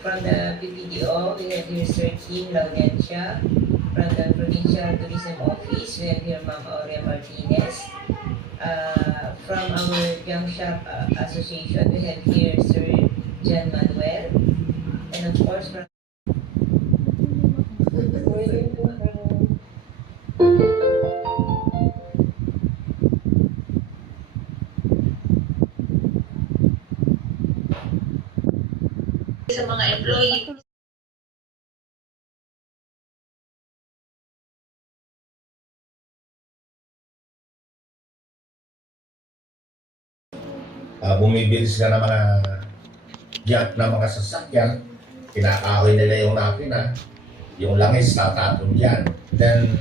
From the PPDO, we have here Sir Kim Laudencia. From the Provincial Tourism Office, we have here Ma'am Aurea Martinez. From our Junk Shop Association, we have here Sir John Manuel. And of course, from sa mga employee. Bumibilis ka ng mga junk na mga sasakyan, kinakahoy nila yung napina, yung langis tatapon dyan. Then,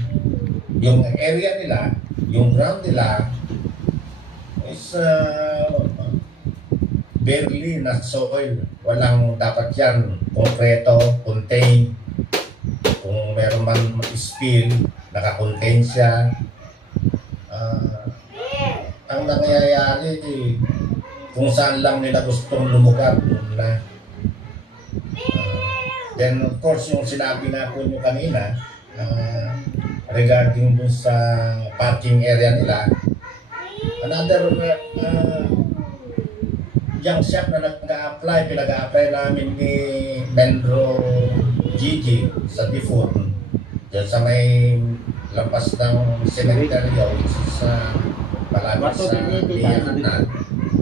yung area nila, yung ground nila is barely na soil. Walang dapat yan, konkreto, contain. Kung meron man spill, nakakontain siya. Ang nangyayari, kung saan lang nila gustong lumugar, doon na. Then of course, yung sinabi na po nyo kanina, regarding dun sa parking area nila, another young shop na nag-a-apply, pinag-a-apply namin ni Mendro Gigi sa Tifon, dyan sa may lampas ng cemetery, sa malapit sa Liyanan,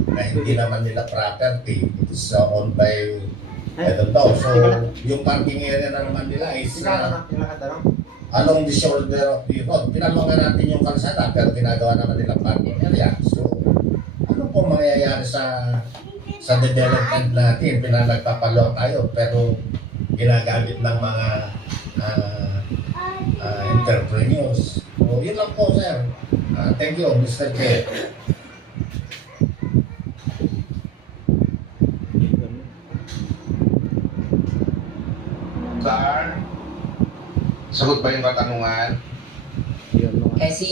na hindi naman nila property. It is owned by, I don't know. So, yung parking area na naman nila is along the shoulder of the road. Pinalungan natin yung kalsada, pero ginagawa naman nila parking area. So, ano pong mangyayari sa development natin? Pinanagpapalo tayo, pero ginagamit ng mga entrepreneurs. So, yun lang po, sir. Thank you, Mr. K. Sir, sagot ba yung katanungan? Si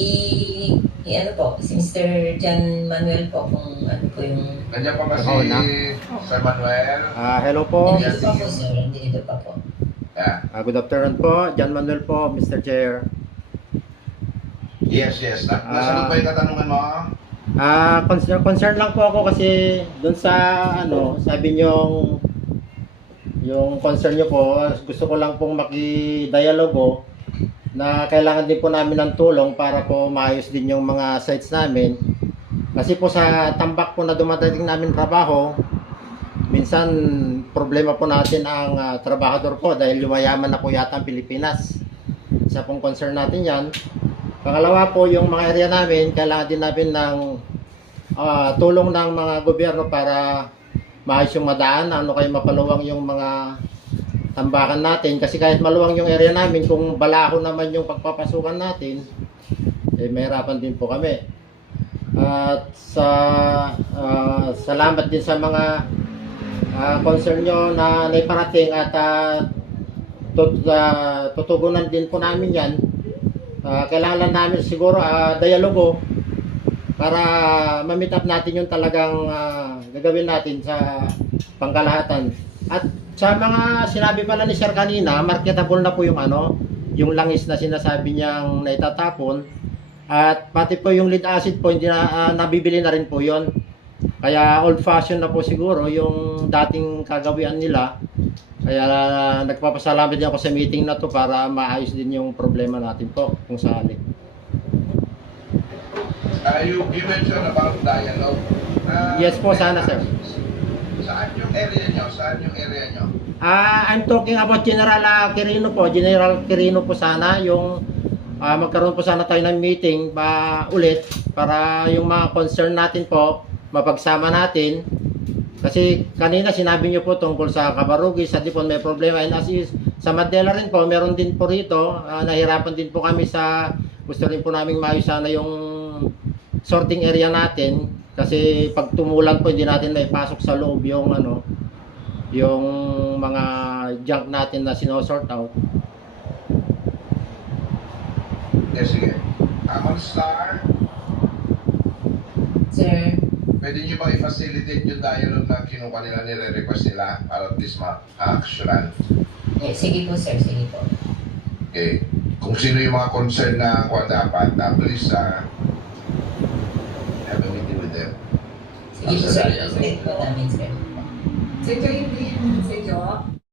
Mr. John Manuel po, kung ano po yung... Nandiyan pa ba si Oo na. Sir Manuel? Hello po. Nandito pa po, sir. Nandito pa po. Yeah. Good afternoon po. John Manuel po, Mr. Chair. Yes. Nasagot ba yung katanungan mo? Concern lang po ako kasi doon sa sabi niyo yung concern niyo po, gusto ko lang pong maki-dialogo na kailangan din po namin ng tulong para po maayos din yung mga sites namin. Kasi po sa tambak po na dumadating namin trabaho, minsan problema po natin ang trabahador po dahil lumayaman na po yata ang Pilipinas. Isa pong concern natin yan. Pangalawa po, yung mga area namin, kailangan din namin ng tulong ng mga gobyerno para maayos yung madaan, kayo mapaluwang yung mga tambakan natin. Kasi kahit maluwang yung area namin, kung balaho naman yung pagpapasukan natin, mahirapan din po kami. At salamat din sa mga concern nyo na naiparating at tutugunan din po namin yan. Kailangan lang namin siguro dialogo para ma-meet up natin yung talagang gagawin natin sa pangkalahatan. At sa mga sinabi pala ni Sir kanina, marketable na po yung yung langis na sinasabi niyang naitatapon. At pati po yung lead acid po, hindi na nabibili na rin po yon. Kaya old fashion na po siguro yung dating kagawian nila. Kaya nagpapasalamat din ako sa meeting na to para maayos din yung problema natin po kung sakali. You mentioned about dialogue. Yes po, sana sir. Saan yung area nyo? I'm talking about General Quirino po. General Quirino po sana yung magkaroon po sana tayo ng meeting ulit para yung mga concern natin po mapagsama natin. Kasi kanina sinabi niyo po tungkol sa Cabarugis, sa Dipon may problema, and as is, sa Mandela rin po, meron din po rito, nahirapan din po kami gusto rin po namin maayos sana yung sorting area natin, kasi pag tumulan po hindi natin maipasok sa loob yung yung mga junk natin na sinosort out. Yes, sige. On star. Sir, pwede nyo bang i-facilitate yung dialogue na kinuha nila, nire-request nila para at least ma-actionan? Sige po sir, sige po. Okay. Kung sino yung mga concern na kuha dapat, please have a meeting with them. Sige po sir, i-explain po namin sir. Secretary Sir Jo,